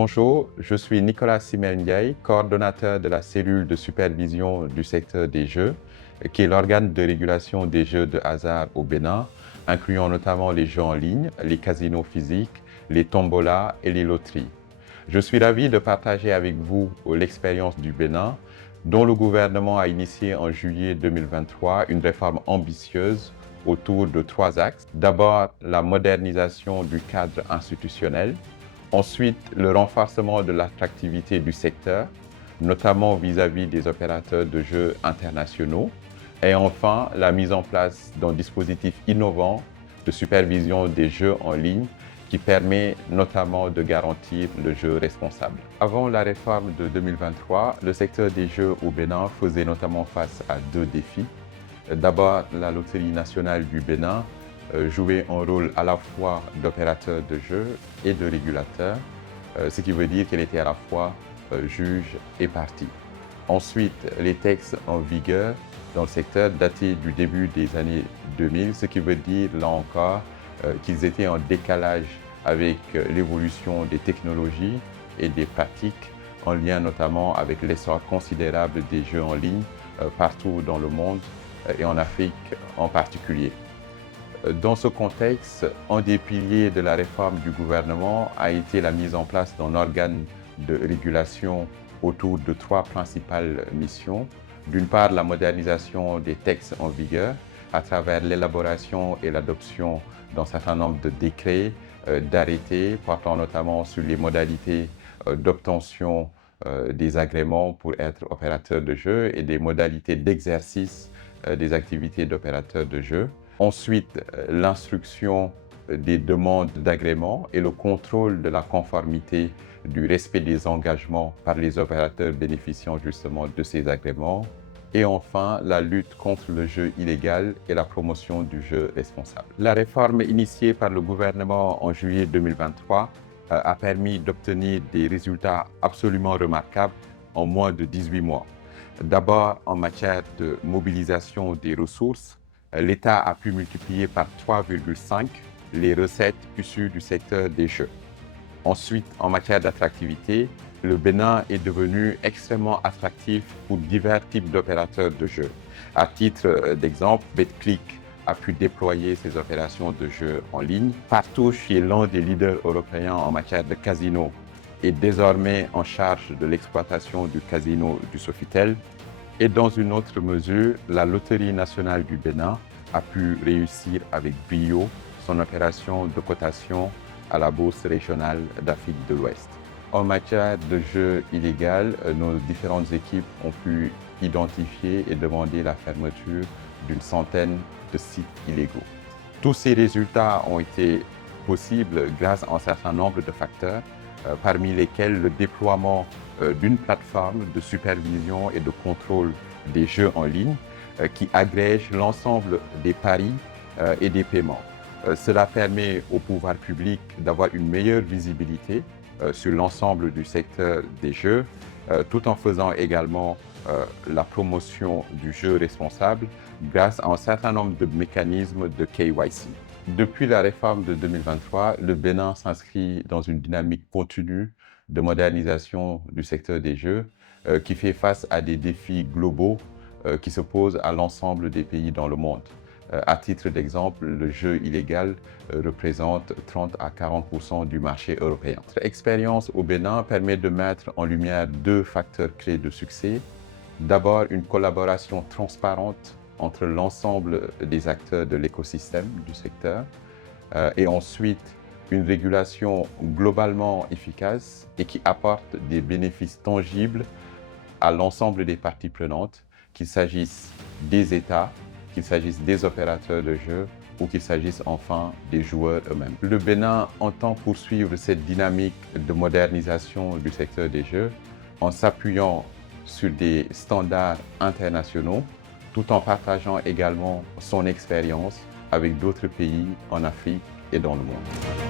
Bonjour, je suis Nicolas Simel-Ndiaye, coordonnateur de la cellule de supervision du secteur des jeux, qui est l'organe de régulation des jeux de hasard au Bénin, incluant notamment les jeux en ligne, les casinos physiques, les tombolas et les loteries. Je suis ravi de partager avec vous l'expérience du Bénin, dont le gouvernement a initié en juillet 2023 une réforme ambitieuse autour de 3 axes. D'abord, la modernisation du cadre institutionnel. Ensuite, le renforcement de l'attractivité du secteur, notamment vis-à-vis des opérateurs de jeux internationaux. Et enfin, la mise en place d'un dispositif innovant de supervision des jeux en ligne qui permet notamment de garantir le jeu responsable. Avant la réforme de 2023, le secteur des jeux au Bénin faisait notamment face à 2 défis. D'abord, la Loterie nationale du Bénin jouait un rôle à la fois d'opérateur de jeu et de régulateur, ce qui veut dire qu'elle était à la fois juge et partie. Ensuite, les textes en vigueur dans le secteur dataient du début des années 2000, ce qui veut dire, là encore, qu'ils étaient en décalage avec l'évolution des technologies et des pratiques, en lien notamment avec l'essor considérable des jeux en ligne partout dans le monde et en Afrique en particulier. Dans ce contexte, un des piliers de la réforme du gouvernement a été la mise en place d'un organe de régulation autour de 3 principales missions. D'une part, la modernisation des textes en vigueur à travers l'élaboration et l'adoption d'un certain nombre de décrets, d'arrêtés portant notamment sur les modalités d'obtention des agréments pour être opérateur de jeu et des modalités d'exercice des activités d'opérateur de jeu. Ensuite, l'instruction des demandes d'agrément et le contrôle de la conformité du respect des engagements par les opérateurs bénéficiant justement de ces agréments. Et enfin, la lutte contre le jeu illégal et la promotion du jeu responsable. La réforme initiée par le gouvernement en juillet 2023 a permis d'obtenir des résultats absolument remarquables en moins de 18 mois. D'abord, en matière de mobilisation des ressources, l'État a pu multiplier par 3,5 les recettes issues du secteur des jeux. Ensuite, en matière d'attractivité, le Bénin est devenu extrêmement attractif pour divers types d'opérateurs de jeux. À titre d'exemple, Betclic a pu déployer ses opérations de jeux en ligne. Partouche, qui est l'un des leaders européens en matière de casino, est désormais en charge de l'exploitation du casino du Sofitel. Et dans une autre mesure, la Loterie nationale du Bénin a pu réussir avec brio son opération de cotation à la Bourse régionale d'Afrique de l'Ouest. En matière de jeux illégaux, nos différentes équipes ont pu identifier et demander la fermeture d'une centaine de sites illégaux. Tous ces résultats ont été possibles grâce à un certain nombre de facteurs, parmi lesquels le déploiement d'une plateforme de supervision et de contrôle des jeux en ligne qui agrège l'ensemble des paris et des paiements. Cela permet au pouvoir public d'avoir une meilleure visibilité sur l'ensemble du secteur des jeux, tout en faisant également la promotion du jeu responsable grâce à un certain nombre de mécanismes de KYC. Depuis la réforme de 2023, le Bénin s'inscrit dans une dynamique continue de modernisation du secteur des jeux qui fait face à des défis globaux qui se posent à l'ensemble des pays dans le monde. À titre d'exemple, le jeu illégal représente 30 à 40% du marché européen. Notre expérience au Bénin permet de mettre en lumière 2 facteurs clés de succès. D'abord, une collaboration transparente entre l'ensemble des acteurs de l'écosystème du secteur et ensuite une régulation globalement efficace et qui apporte des bénéfices tangibles à l'ensemble des parties prenantes, qu'il s'agisse des États, qu'il s'agisse des opérateurs de jeux ou qu'il s'agisse enfin des joueurs eux-mêmes. Le Bénin entend poursuivre cette dynamique de modernisation du secteur des jeux en s'appuyant sur des standards internationaux tout en partageant également son expérience avec d'autres pays en Afrique et dans le monde.